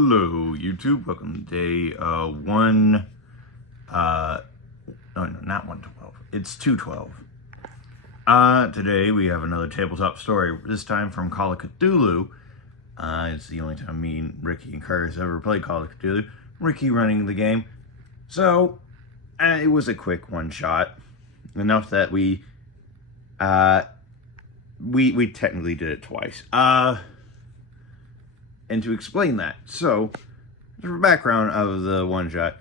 Hello YouTube, welcome to day no, not 112, it's 212. Today we have another tabletop story, this time from Call of Cthulhu. It's the only time me and Ricky and Curtis ever played Call of Cthulhu. Ricky running the game. So, it was a quick one shot, enough that we technically did it twice. And to explain that, so, the background of the one-shot,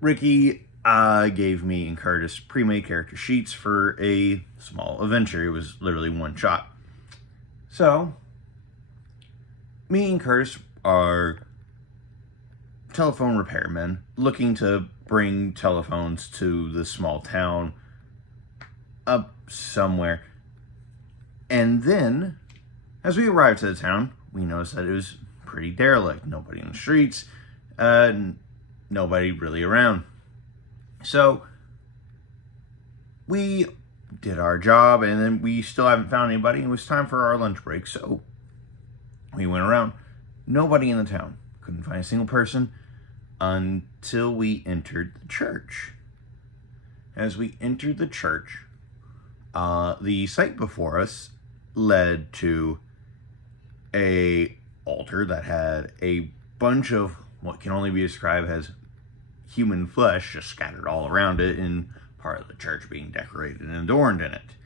Ricky gave me and Curtis pre-made character sheets for a small adventure. It was literally one shot. So, me and Curtis are telephone repairmen looking to bring telephones to the small town up somewhere. And then, as we arrived to the town, we noticed that it was pretty derelict. Nobody in the streets, nobody really around. So we did our job, and then we still haven't found anybody. It was time for our lunch break, so we went around. Nobody in the town. Couldn't find a single person until we entered the church. As we entered the church, the site before us led to a altar that had a bunch of what can only be described as human flesh just scattered all around it, and part of the church being decorated and adorned in it.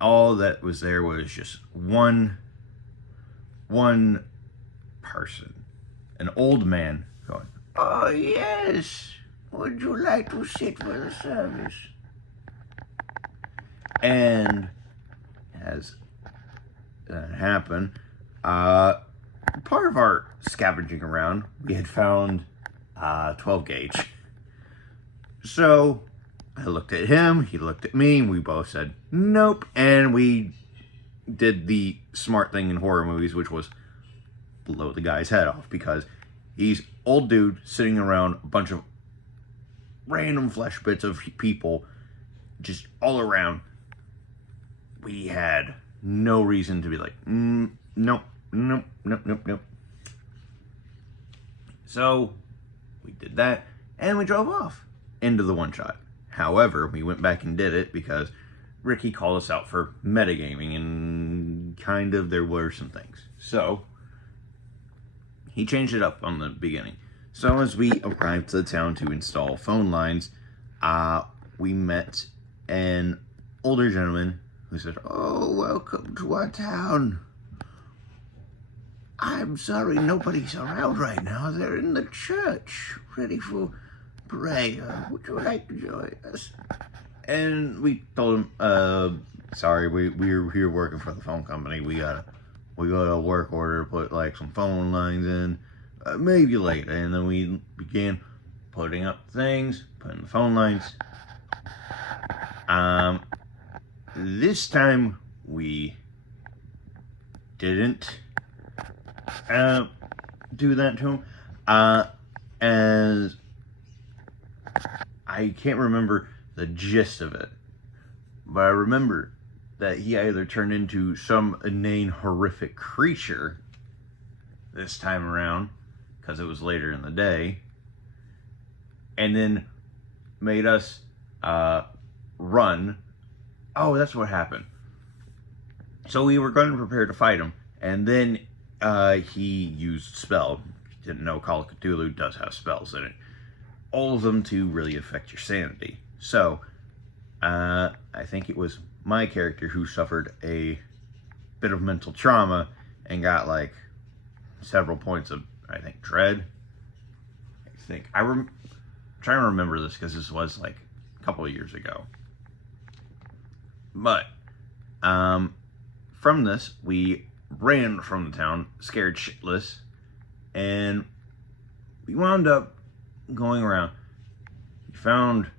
All that was there was just one person, an old man, going, "Oh yes, would you like to sit for the service?" And as that happened, part of our scavenging around, we had found 12 gauge. So I looked at him, he looked at me, and we both said nope, and we did the smart thing in horror movies, which was blow the guy's head off, because he's old dude sitting around a bunch of random flesh bits of people just all around. We had no reason to be like, nope. So we did that, and we drove off into the one shot. However, we went back and did it because Ricky called us out for metagaming, and kind of there were some things. So he changed it up on the beginning. So as we arrived to the town to install phone lines, we met an older gentleman who said, "Oh, welcome to our town. I'm sorry nobody's around right now. They're in the church, ready for prayer. Would you like to join us?" And we told him, sorry, we're here working for the phone company. We got a work order to put like some phone lines in, maybe later." And then we began putting up things, putting the phone lines. This time we didn't do that to him, as I can't remember the gist of it, but I remember that he either turned into some inane, horrific creature this time around, because it was later in the day, and then made us run. Oh, that's what happened. So we were going to prepare to fight him, and then he used spell. Didn't know Call of Cthulhu does have spells in it. All of them to really affect your sanity. So, I think it was my character who suffered a bit of mental trauma and got like several points of, I think, dread. I'm trying to remember this because this was like a couple of years ago. But, from this, we ran from the town, scared shitless, and we wound up going around. We found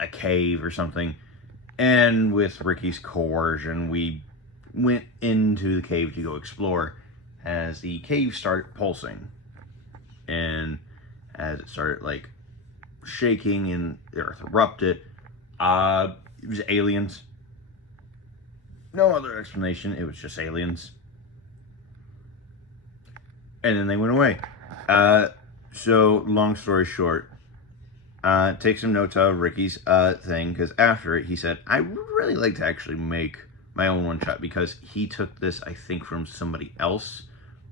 a cave or something, and with Ricky's coercion, we went into the cave to go explore. As the cave started pulsing, and as it started like shaking and the earth erupted, it was aliens. No other explanation, it was just aliens. And then they went away. So, long story short, take some notes out of Ricky's thing, because after it, he said, I would really like to actually make my own one-shot, because he took this, I think, from somebody else,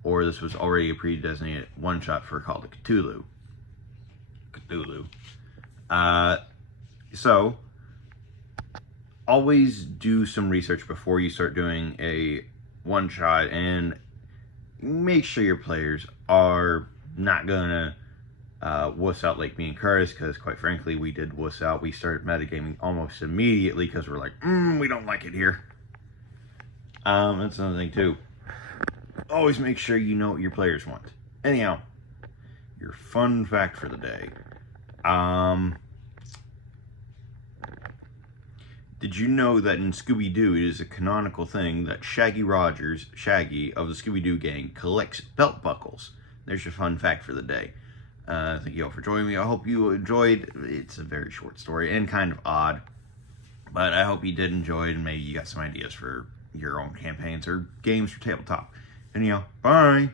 or this was already a pre-designated one-shot for Call of Cthulhu. So, always do some research before you start doing a one-shot, and make sure your players are not gonna wuss out like me and Curtis, because quite frankly, we did wuss out. We started metagaming almost immediately because we're like, we don't like it here. That's another thing too. Always make sure you know what your players want. Anyhow, your fun fact for the day. Did you know that in Scooby-Doo it is a canonical thing that Shaggy Rogers, Shaggy of the Scooby-Doo gang, collects belt buckles? There's your fun fact for the day. Thank you all for joining me. I hope you enjoyed. It's a very short story and kind of odd, but I hope you did enjoy it, and maybe you got some ideas for your own campaigns or games for tabletop. Anyhow, bye!